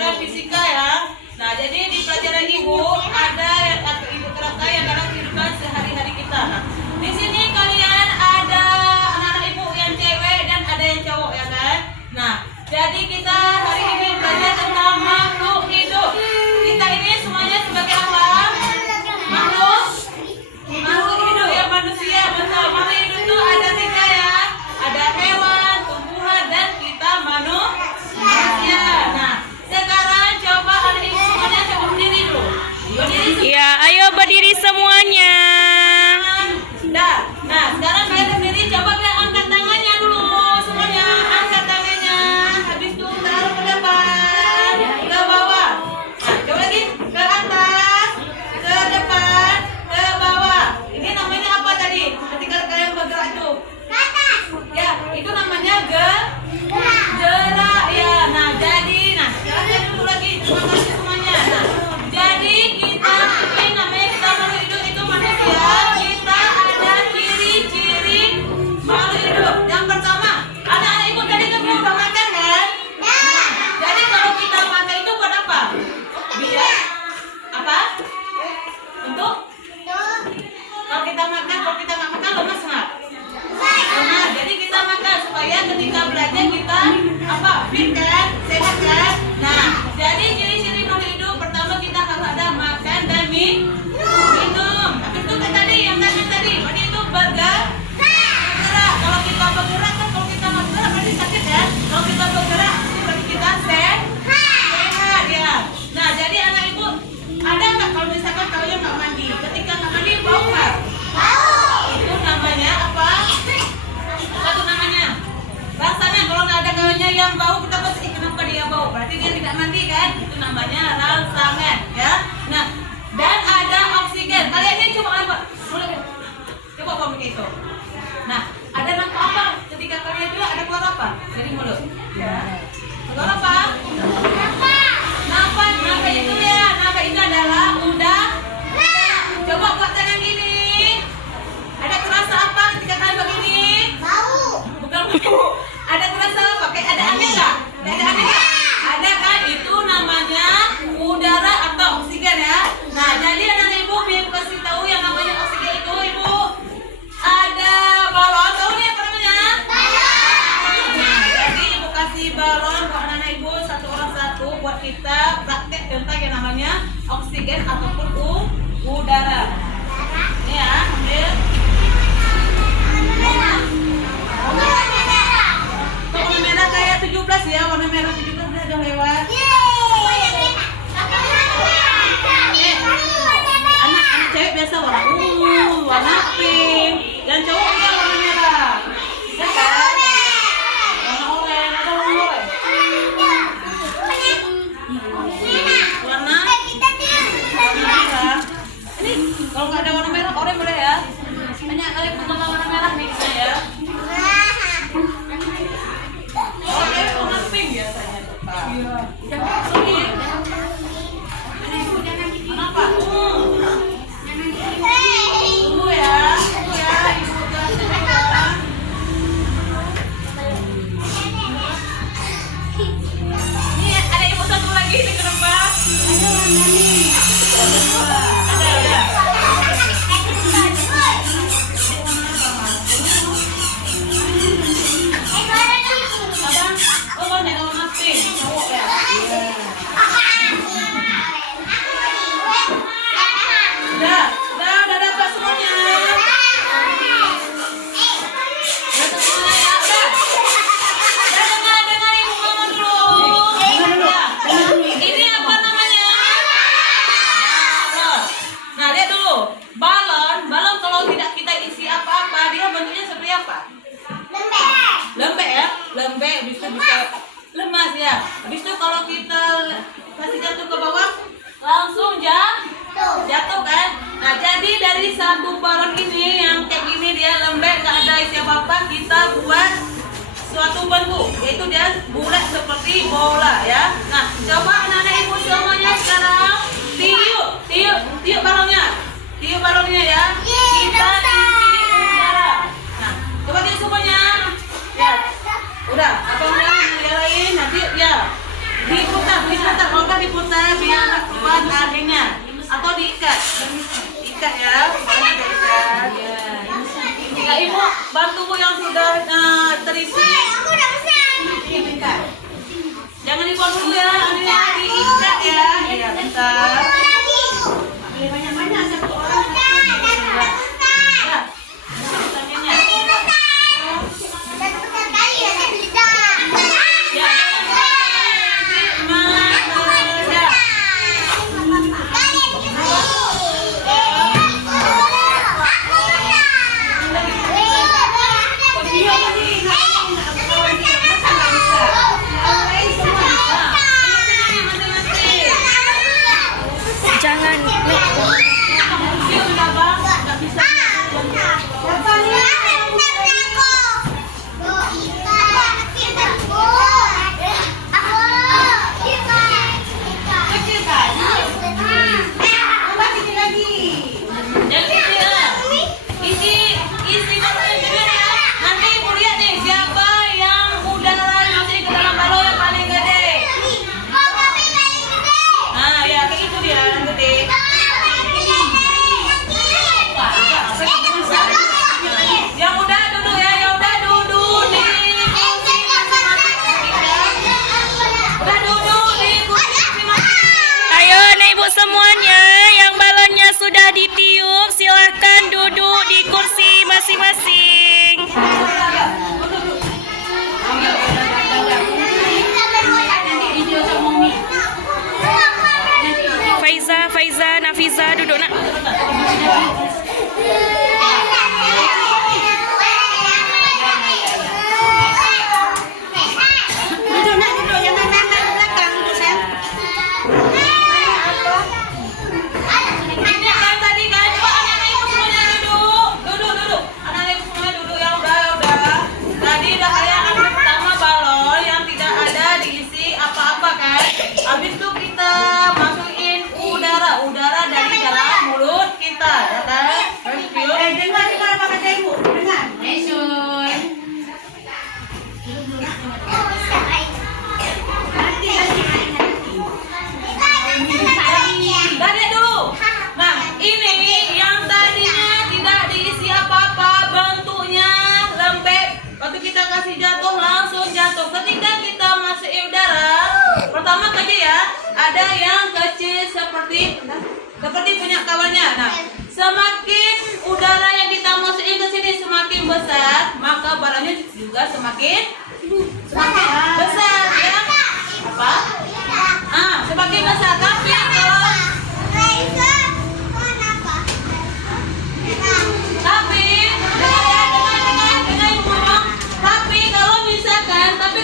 pelajaran fisika ya. Nah, jadi di pelajaran ibu ada ibu terapkan yang dalam kehidupan sehari-hari kita. Nah, di sini kalian ada anak-anak ibu yang cewek dan ada yang cowok ya kan. Nah, jadi kita hari ini belajar tentang makhluk hidup. Kita ini semuanya sebagai apa? Makhluk hidup ya, manusia. Betul. Makhluk hidup itu ada 3 ya. Ada hewan, tumbuhan dan kita manusia. Nah, sekarang coba anak ibu semuanya coba berdiri dulu. Ya, ayo berdiri semuanya. Nah, sekarang kalian berdiri, coba kalian angkat tangannya dulu semuanya. Angkat tangannya. Habis itu taruh ke depan, ke bawah. Nah, coba lagi ke atas, ke depan, ke bawah. Ini namanya apa tadi? Ketika kalian bergerak itu. Ke atas. Ya, itu namanya gerak ya. Nah, jadi sekarang dulu lagi. Terima kasih semuanya. Nah, jadi kita ini namanya kita makhluk hidup itu manusia. Kita ada ciri-ciri makhluk hidup. Yang pertama, anak-anak ibu tadi kan udah makan kan? Nah, jadi kalau kita makan itu buat apa? Biar apa? Untuk kalau kita nggak makan lemas nggak? Nah, jadi kita makan supaya ketika belajar kita apa? Fit kan? Sehat kan? Nah, jadi ciri-ciri makhluk hidup pertama kita harus ada makan dan minum. Habis itu kan tadi yang tadi itu bergerak. Kalau kita bergerak kan, kalau kita nggak bergerak berarti sakit ya. Kalau kita bergerak itu berarti kita sehat ya. Nah, jadi anak ibu ada nggak kalau misalkan kalian nggak mandi? Ketika nggak mandi bau nggak? Itu namanya apa? Satu namanya rasanya. Kalau nggak ada kawannya yang bau kita pasti kenapa dia bau? Berarti dia tidak mandi kan? Itu namanya rangsangan ya. Nah, dan ada oksigen. Kalian ini coba apa? Coba ngomong itu. Nah, ada nampak apa? Ketika kalian juga ada keluar apa? Dari mulut. Ya. Keluar apa? Nafas itu ya. Nafas itu adalah udara. Coba buat tangan gini. Ada terasa apa ketika kalian begini? Bau. Bukan bau. Ada terasa apa? Kayak ada angin nggak? Ada angin nggak? Ada kan? Itu namanya udara atau oksigen ya. Nah, jadi anak ibu biar kasih tahu yang namanya oksigen itu ibu. Ada balon, tahu nih apa namanya? Balon. Nah, jadi ibu kasih balon buat anak ibu satu orang satu buat kita praktek tentang yang namanya oksigen ataupun udara. Ini ya, ambil. Warna merah kayak 17 ya, warna merah 17 udah lewat. Anak cewek biasa warna ungu, warna pink. Yang cowoknya warna merah. Ya kan? Warna oranye, ada warna oranye. Warna merah. Ini kalau nggak ada warna merah, oranye boleh ya. Banyak kali pertama warna merah mixnya ya. Oke, warna pink biasanya tuh Pak. Iya. Kenapa? Tunggu ya, ibu jelasin ya. Ini ada ibu satu lagi di depan. Ada warna nih. Ada. Udah dapat semuanya. Dengar ibu ngomong dulu. Ini apa namanya? Balon. Nah, lihat dulu. Balon kalau tidak kita isi apa-apa, dia bentuknya seperti apa? Lembek ya? Lembek, bisa lemas ya. Habis itu kalau kita kasih jatuh ke bawah, langsung jatuh kan? Nah, jadi dari satu balon ini yang kayak gini dia lembek, nggak ada isi apa-apa, kita buat suatu bentuk, yaitu dia bulat seperti bola ya. Nah, coba anak-anak ibu semuanya sekarang tiup balonnya ya. Kita isi udara. Nah, coba tiup semuanya. Ya, udah. Apa yang lain nanti ya diputar. ban tubuh yang sudah terisi. Ini bentar. Jangan dibuang dulu ya, ini diikat ya. Iya, bentar. Banyak-banyak satu orang. Ya. Tangannya. Jangan. Semuanya yang balonnya sudah ditiup, silahkan duduk di kursi masing-masing. Faiza, Nafiza, duduk nak. Habis itu kita masukin udara dari dalam mulut kita, ya kan? Dengar apa kata ibu, dengar. Tarik dulu. Nah, ini yang tadinya tidak diisi apa-apa, bentuknya lembek. Waktu kita kasih jatuh langsung jatuh. Ketika kita masukin udara, pertama aja ya, ada yang kecil seperti punya kawannya. Nah, semakin udara yang kita masukin ke sini semakin besar, maka balonnya juga semakin besar ya. Apa? Semakin besar. Tapi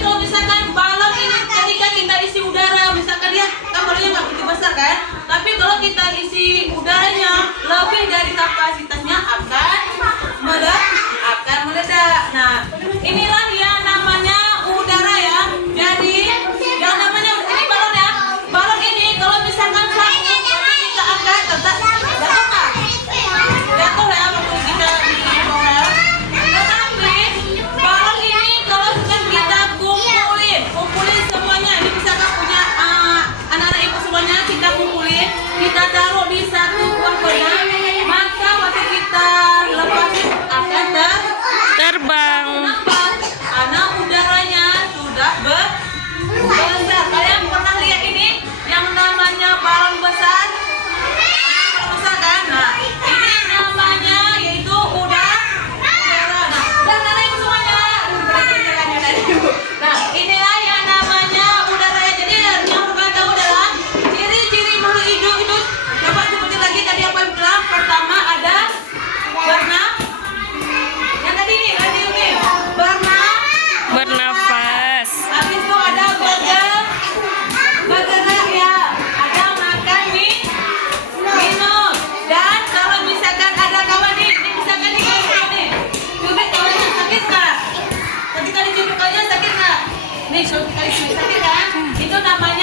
kalau balon ini ketika kita isi udara, misalkan dia kan balonnya nggak begitu besar kan, tapi kalau kita isi udaranya lebih dari kapasitasnya akan meledak. Nah, inilah yang namanya udara ya. Jadi yang namanya ini balon ya. Balon ini kalau misalkan sanggup kita angkat tetap jatuh ya waktu kita isi udara. Tetapi balon ini kalau sudah kita kumpulin semuanya, ini misalkan punya anak-anak ibu semuanya, kita kumpulin, kita taruh di satu kotak, maka waktu kita lepasin akan terbang karena udaranya sudah besar. Kalian pernah lihat ini yang namanya balon besar kan? Nah, ini namanya yaitu udara. Nah, ibu semuanya. Nah, inilah yang namanya udara ya. Jadi yang perlu tahu adalah ciri-ciri makhluk hidup itu. Coba sebutin lagi tadi apa yang bilang. Pertama ada yang tadi nih bernafas. Habis itu ada bergerak ya. Ada makan minum. Dan kalau misalkan ada kawan nih misalkan nih cubit kawannya sakit nggak? Ketika dicubit kawannya sakit nggak? Nih kalau kita dicubit sakit kan? Itu namanya